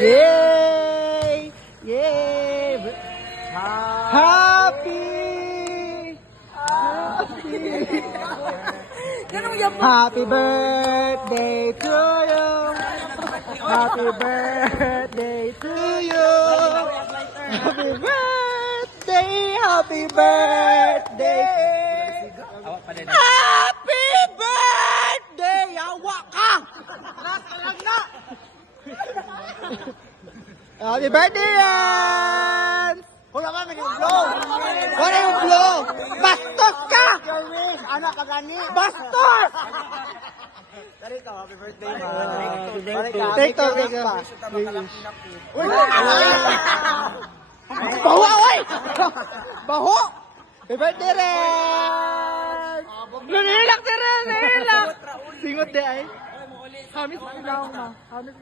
Yay! Yay! Happy! Happy birthday to you! Happy birthday to you! Happy birthday! Happy birthday! Happy birthday! Awa ka! Happy birthday, Yan! Wala ka, may blow! Wala yung blow! Bastos ka! Anak ka gani! Bastos! Dari ka, happy birthday, man. Take to. Baho, oy! Baho! Happy birthday, Ren! Nanilak si Ren! Nanilak! Singot di ay. Hamis, sinawang na. Hamis.